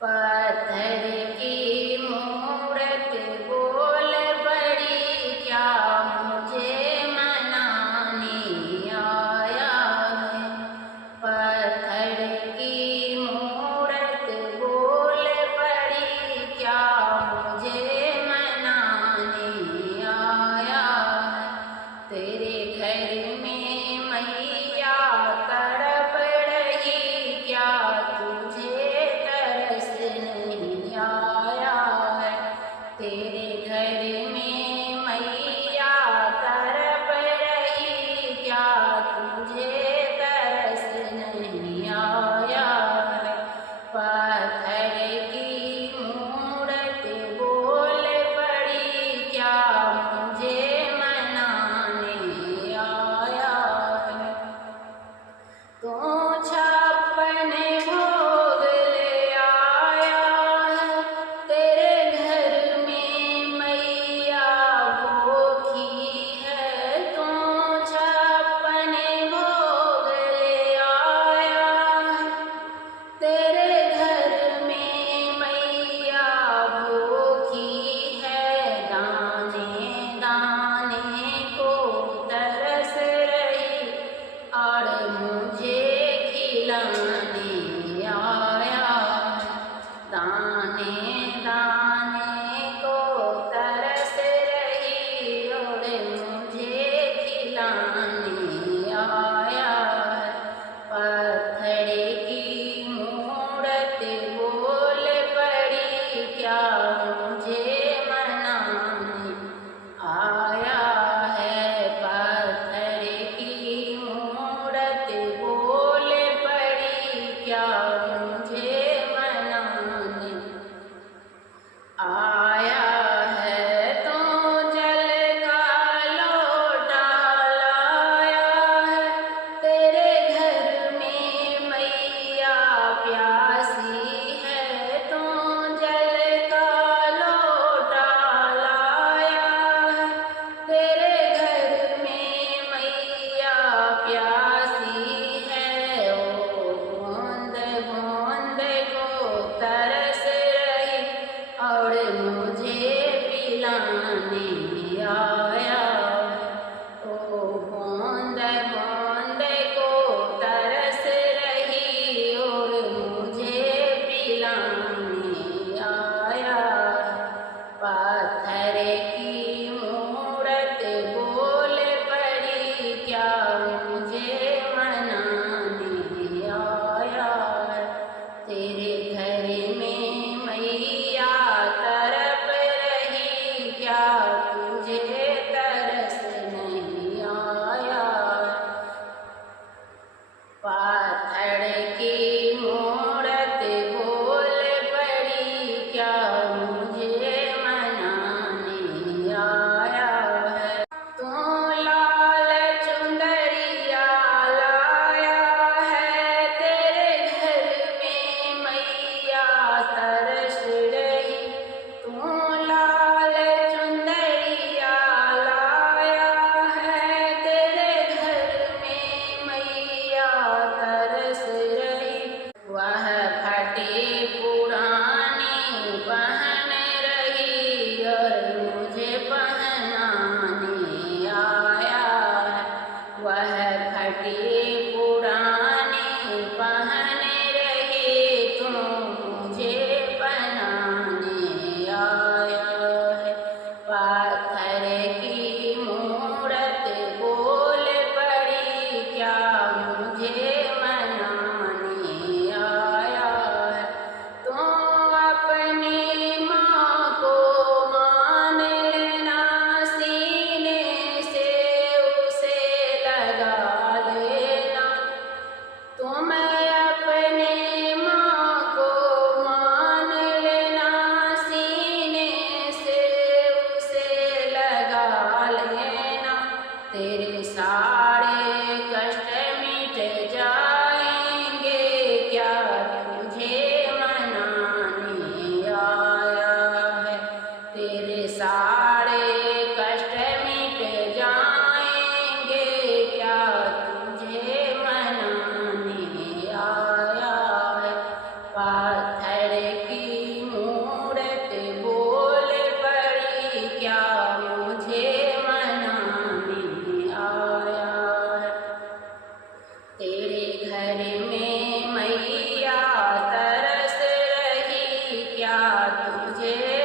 पत्थर की मूरत बोल पड़ी, क्या मुझे मनाने आया है। पत्थर की मूरत बोल पड़ी, क्या मुझे मनाने आया है। तेरे घर में मैया तड़प रही, क्या तुझे तरस नहीं आया है। तेरे घर में मैया तड़प रही, क्या तुझे तरस नहीं आया है। पत्थर की मूरत बोल पड़ी, क्या मुझे मनाने आया है। तू छप्पन भोग ले आया है, तेरे घर में मैया भूखी है। तू छप्पन भोग ले आया है, तेरे घर में मैया भूखी है। दाने दाने को तरस रही और मुझे खिलाने आया है। दाने दाने को तरस रही और मुझे खिलाने आया है। पत्थर की मूरत बोल पड़ी, क्या मुझे मनाने आया है। पत्थर की मूरत बोल पड़ी, क्या मुझे मनाने आया है। तो जल का लोटा लाया है, तेरे घर में मैया प्यासी है। तो जल का लोटा लाया है, तेरे घर में मैया प्यासी है। ओ बूंद बूंद को तरस रही और मुझे पिलाने आया है। ओ बूंद बूंद को तरस रही और मुझे पिलाने आया है। पत्थर की मूरत बोल पड़ी, क्या मुझे मनाने आया है। तेरे घर में मैया तड़प रही, क्या तुझे तरस नहीं आया। पत्थर की मूरत बोल पड़ी, क्या मुझे मनाने आया है। तू लाल चुंदरिया लाया है, तेरे घर में क्या तुझे